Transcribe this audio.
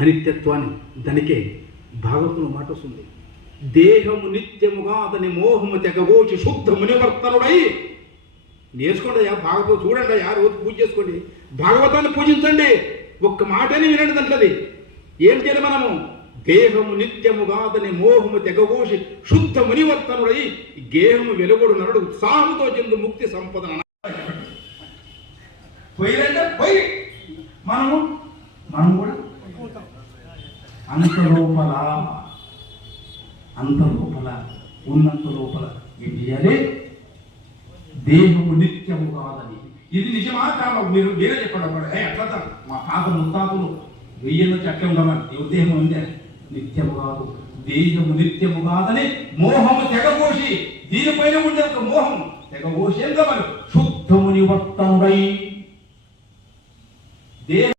అనిత్యత్వాన్ని దానికే భాగవతంలో మాట వస్తుంది. దేహము నిత్యముగా అతని మోహము తెగగోచి శుద్ధ మునివర్తనుడై. నేర్చుకోండి అయ్యా, భాగవతం చూడండి అయ్యా, రోజు పూజ చేసుకోండి, భాగవతాన్ని పూజించండి, ఒక్క మాటని వినండి. దాంట్లోది ఏం చేయాలి మనము? దేహము నిత్యముగా అతని మోహము తెగగోసి శుద్ధ మునివర్తనుడై గేహము వెలుగుడు నరుడు ఉత్సాహముతో చెందు ముక్తి సంపద. పోయిరంటే పోయి మనం కూడా అంత లోపల ఉన్నంత లోపల ఏం చేయాలి? దేహము నిత్యము కాదని. ఇది నిజమా కాదు? మీరు మీరే చెప్పండి. అట్లా మా తాత ముత్తాతలు 1000 నుంచి అట్లే ఉండమని దేహం ఉందే. నిత్యము కాదు, దేహము నిత్యము కాదని మోహము తెగబోసి, దీనిపైన ఉండే ఒక మోహము తెగబోసి ఎంత మరి శుద్ధముని వర్తనుడై